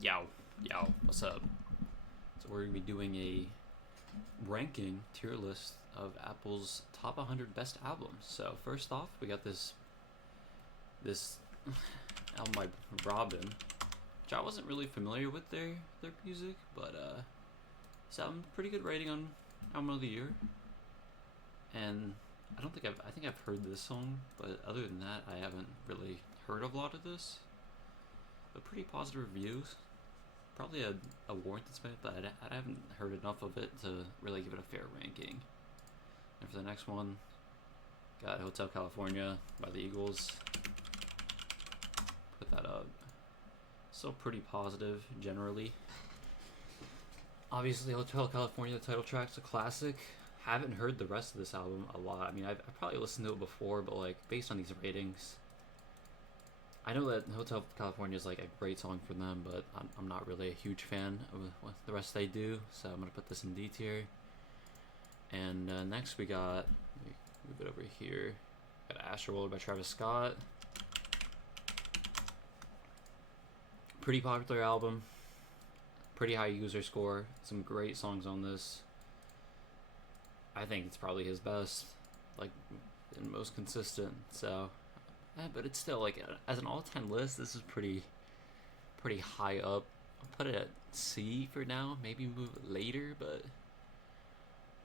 Yo, yo, what's up? So we're gonna be doing a ranking tier list of Apple's top 100 best albums. So first off, we got this album by Robin, which I wasn't really familiar with their music, but some pretty good rating on album of the year. And I think I've heard this song, but other than that, I haven't really heard of a lot of this. But pretty positive reviews. Probably a warranted spec, but I haven't heard enough of it to really give it a fair ranking. And for the next one, got Hotel California by the Eagles. Put that up. Still pretty positive generally. Obviously, Hotel California, the title track's a classic. Haven't heard the rest of this album a lot. I mean, I've probably listened to it before, but like based on these ratings, I know that Hotel California is like a great song for them, but I'm not really a huge fan of what the rest they do, so I'm gonna put this in D tier. And next we got, move it over here. Got Astroworld by Travis Scott. Pretty popular album. Pretty high user score. Some great songs on this. I think it's probably his best, like, and most consistent. So, but it's still like as an all-time list, this is pretty high up. I'll put it at C for now. Maybe move it later, but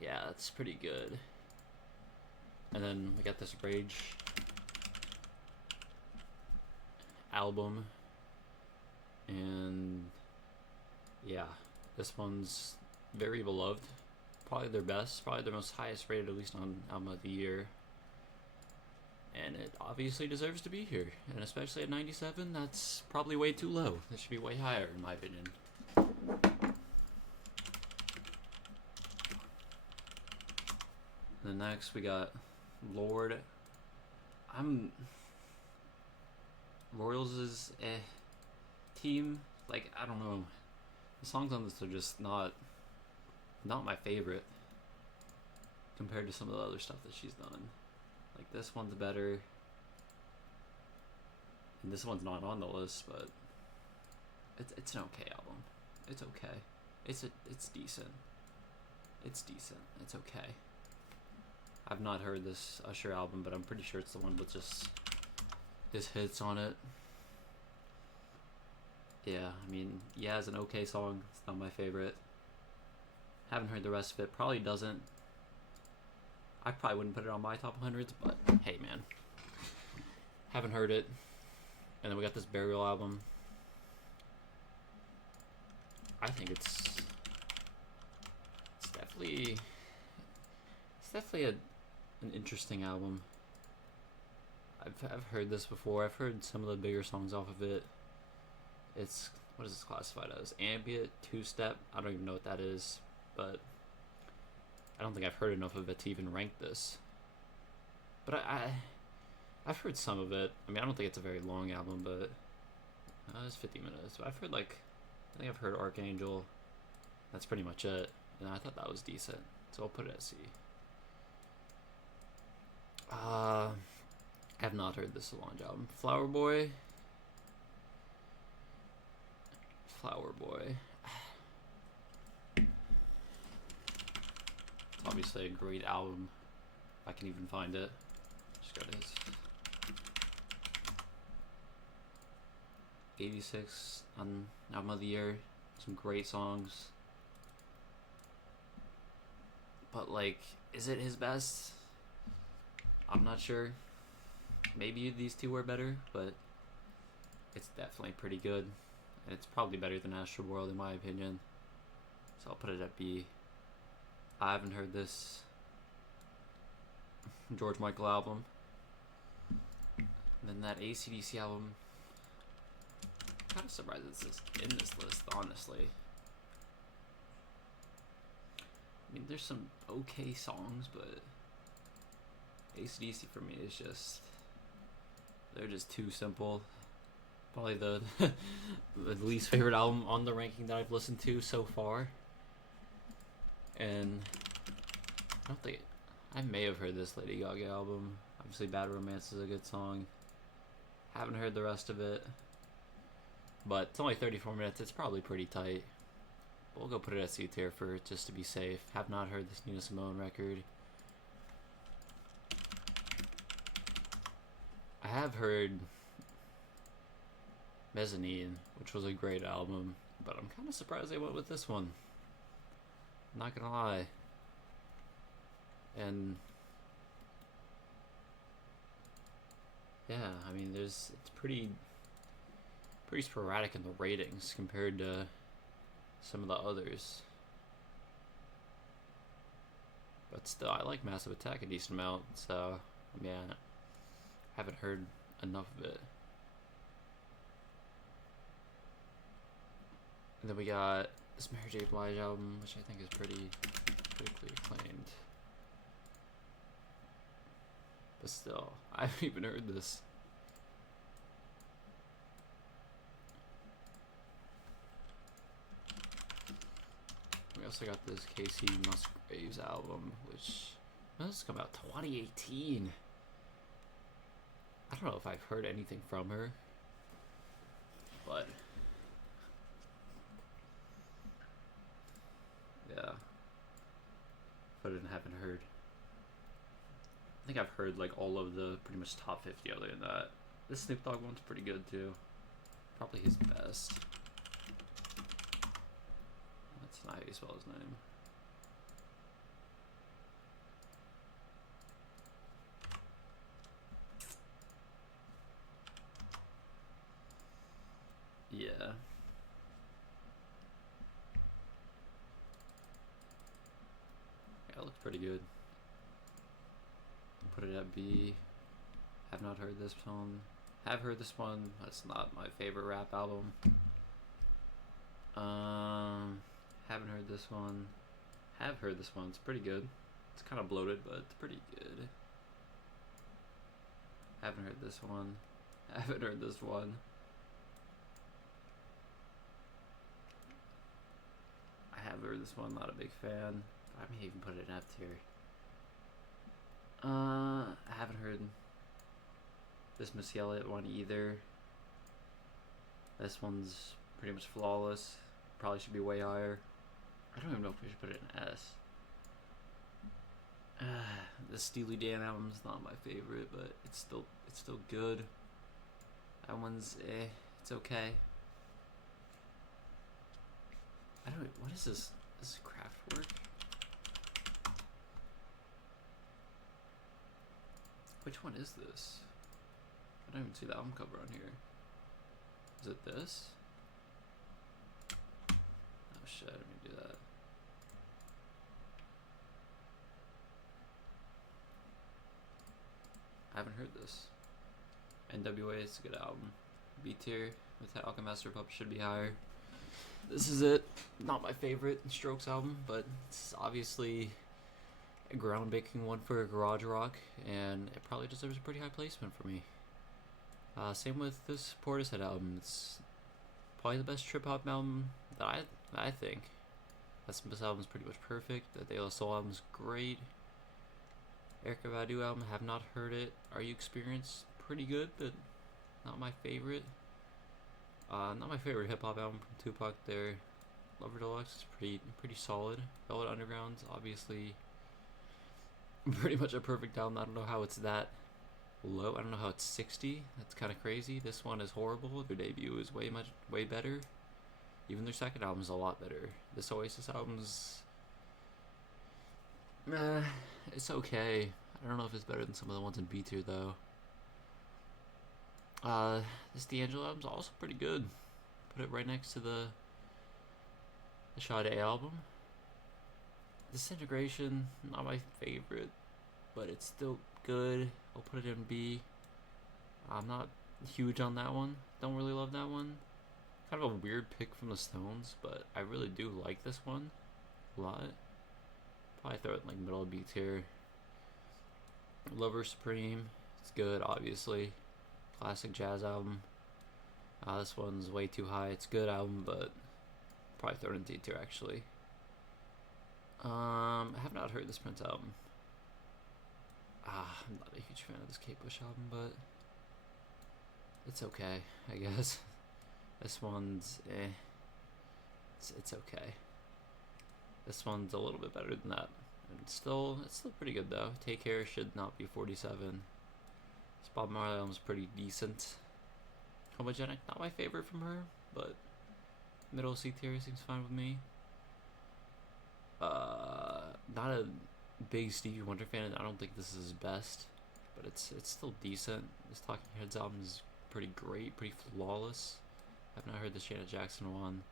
yeah, it's pretty good. And then we got this Rage album, and yeah, this one's very beloved. Probably their best, probably their most highest rated, at least on album of the year. And it obviously deserves to be here, and especially at 97, that's probably way too low. It should be way higher, in my opinion. And then next we got Lorde. I'm Royals' team. Like, I don't know. The songs on this are just not my favorite compared to some of the other stuff that she's done. Like, this one's better. And this one's not on the list, but it's an okay album. It's okay. It's decent. It's decent. It's okay. I've not heard this Usher album, but I'm pretty sure it's the one with just his hits on it. Yeah, I mean, yeah, it's an okay song. It's not my favorite. Haven't heard the rest of it. Probably doesn't. I probably wouldn't put it on my top 100s, but hey, man. Haven't heard it. And then we got this Burial album. I think it's definitely an interesting album. I've heard this before. I've heard some of the bigger songs off of it. It's, what is this classified as? Ambient, two-step. I don't even know what that is, but I don't think I've heard enough of it to even rank this. But I've heard some of it. I mean, I don't think it's a very long album, but it's 50 minutes. But I think I've heard Archangel. That's pretty much it. And I thought that was decent, so I'll put it at C. I have not heard this Solange album. Flower Boy. Flower Boy. It's obviously a great album. If I can even find it. Just go to his 86 on album of the year. Some great songs. But like, is it his best? I'm not sure. Maybe these two were better, but it's definitely pretty good. And it's probably better than Astroworld in my opinion. So I'll put it at B. I haven't heard this George Michael album. And then that AC/DC album. I'm kind of surprised it's in this list, honestly. I mean, there's some okay songs, but AC/DC for me is just, they're just too simple. Probably the least favorite album on the ranking that I've listened to so far. And I don't think, I may have heard this Lady Gaga album. Obviously, Bad Romance is a good song. Haven't heard the rest of it. But it's only 34 minutes. It's probably pretty tight. We'll go put it at C tier for just to be safe. Have not heard this Nina Simone record. I have heard Mezzanine, which was a great album, but I'm kind of surprised they went with this one. Not gonna lie. And yeah, I mean, it's pretty sporadic in the ratings compared to some of the others. But still, I like Massive Attack a decent amount, so yeah, I haven't heard enough of it. And then we got this Mary J. Blige album, which I think is pretty critically acclaimed. But still, I haven't even heard this. We also got this Casey Musgraves album, which must come out 2018. I don't know if I've heard anything from her, but yeah, but I haven't heard. I think I've heard like all of the pretty much top 50 other than that. This Snoop Dogg one's pretty good too. Probably his best. That's not how you spell his name. Yeah. Yeah, it looks pretty good. Put it at B. Have not heard this one. Have heard this one. That's not my favorite rap album. Haven't heard this one. Have heard this one. It's pretty good. It's kind of bloated, but it's pretty good. Haven't heard this one. Haven't heard this one. I have heard this one. Not a big fan. I may even put it in F tier. I haven't heard this Missy Elliott one either. This one's pretty much flawless. Probably should be way higher. I don't even know if we should put it in S. The Steely Dan album's not my favorite, but it's still good. That one's it's okay. I don't. What is this? This is Kraftwerk. Which one is this? I don't even see the album cover on here. Is it this? Oh shit, I didn't do that. I haven't heard this. NWA is a good album. B tier with Alchemaster Puppet should be higher. This is it. Not my favorite Strokes album, but it's obviously a groundbreaking one for garage rock, and it probably deserves a pretty high placement for me. Same with this Portishead album. It's probably the best trip hop album that I think. This album's pretty much perfect. The De La Soul album's great. Erykah Badu album, have not heard it. Are You Experienced? Pretty good, but not my favorite. Not my favorite hip hop album from Tupac there. Lover Deluxe is pretty solid. Velvet Underground's obviously pretty much a perfect album. I don't know how it's that low. I don't know how it's 60. That's kind of crazy. This one is horrible. Their debut is way better. Even their second album is a lot better. This Oasis album's it's okay. I don't know if it's better than some of the ones in B tier though. This D'Angelo album's also pretty good. Put it right next to the Sade album. Disintegration, not my favorite, but it's still good. I'll put it in B. I'm not huge on that one. Don't really love that one. Kind of a weird pick from the Stones, but I really do like this one a lot. Probably throw it in like middle of B tier. Lover Supreme, it's good, obviously. Classic jazz album. This one's way too high. It's a good album, but probably throw it in D tier actually. I have not heard this Prince album. I'm not a huge fan of this Kate Bush album, but it's okay, I guess. This one's it's okay. This one's a little bit better than that. And it's still pretty good though. Take Care should not be 47. This Bob Marley album's pretty decent. Homogenic, not my favorite from her, but middle C tier seems fine with me. Not a big Stevie Wonder fan. I don't think this is his best, but it's still decent. This Talking Heads album is pretty great, pretty flawless. I've not heard the Shannon Jackson one.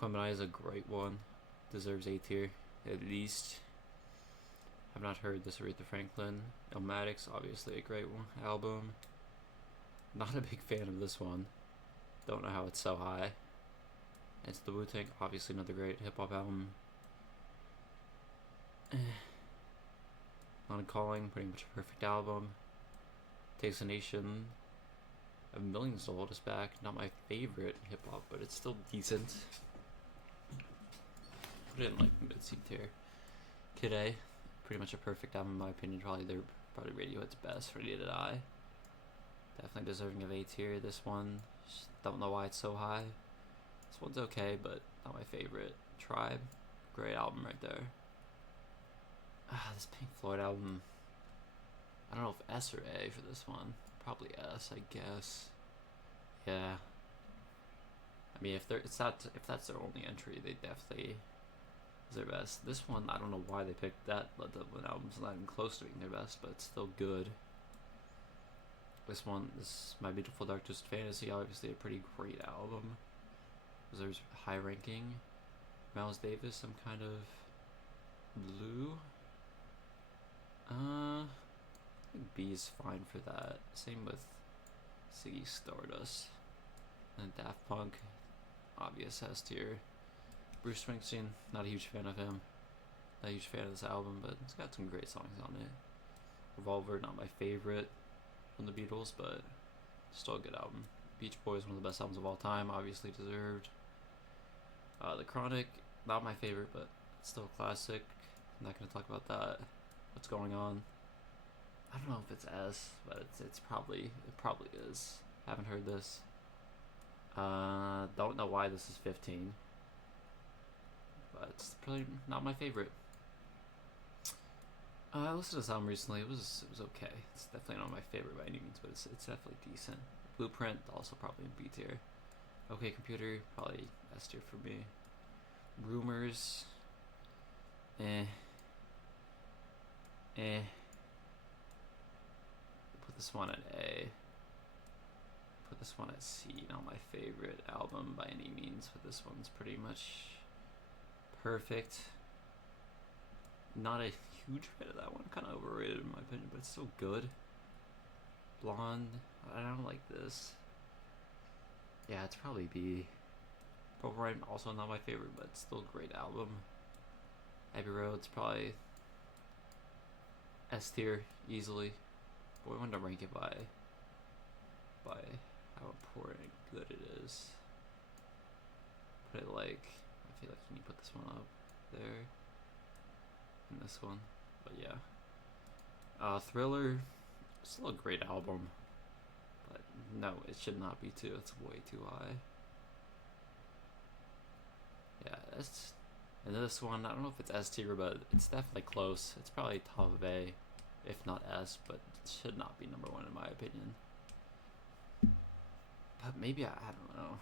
Quemini is a great one. Deserves A tier, at least. I've not heard this Aretha Franklin. Illmatic's obviously a great one, album. Not a big fan of this one. Don't know how it's so high. It's the Wu-Tang, obviously another great hip-hop album. On Calling, pretty much a perfect album. Takes a Nation of Millions to Hold Us Back. Not my favorite hip-hop, but it's still decent. Put it in like mid-C tier. Kid A, pretty much a perfect album in my opinion. Probably Radiohead's best for Needed Eye. Definitely deserving of A tier. This one, just don't know why it's so high. This one's okay, but not my favorite. Tribe, great album right there. This Pink Floyd album, I don't know if S or A for this one. Probably S, I guess. Yeah. I mean, if that's their only entry, they definitely is their best. This one, I don't know why they picked that. Led Zeppelin album's not even close to being their best, but it's still good. This one, this My Beautiful Dark Twisted Fantasy, obviously a pretty great album. Deserves high ranking. Miles Davis, some kind of blue. I think B is fine for that. Same with Ziggy Stardust. And Daft Punk, obvious S tier. Bruce Springsteen, not a huge fan of him. Not a huge fan of this album, but it's got some great songs on it. Revolver, not my favorite from the Beatles, but still a good album. Beach Boys, one of the best albums of all time, obviously deserved. The Chronic, not my favorite, but still a classic. I'm not gonna talk about that. What's Going On? I don't know if it's S, but it probably is. Haven't heard this. Don't know why this is 15, but it's probably not my favorite. I listened to this album recently. It was okay. It's definitely not my favorite by any means, but it's definitely decent. Blueprint, also probably in B tier. Okay Computer, probably S tier for me. Rumors, Put this one at A. Put this one at C. Not my favorite album by any means, but this one's pretty much perfect. Not a huge fan of that one. Kind of overrated in my opinion, but it's still good. Blonde, I don't like this. Yeah, it's probably B. Purple Rain, also not my favorite, but still a great album. Abbey Road's probably S tier easily. But we want to rank it by how important and good it is. Put it like, I feel like you need to put this one up there. And this one. But yeah. Thriller, still a great album. But no, it should not be 2. It's way too high. Yeah, and this one, I don't know if it's S tier, but it's definitely close. It's probably top of A, if not S, but it should not be number 1 in my opinion. But maybe, I don't know.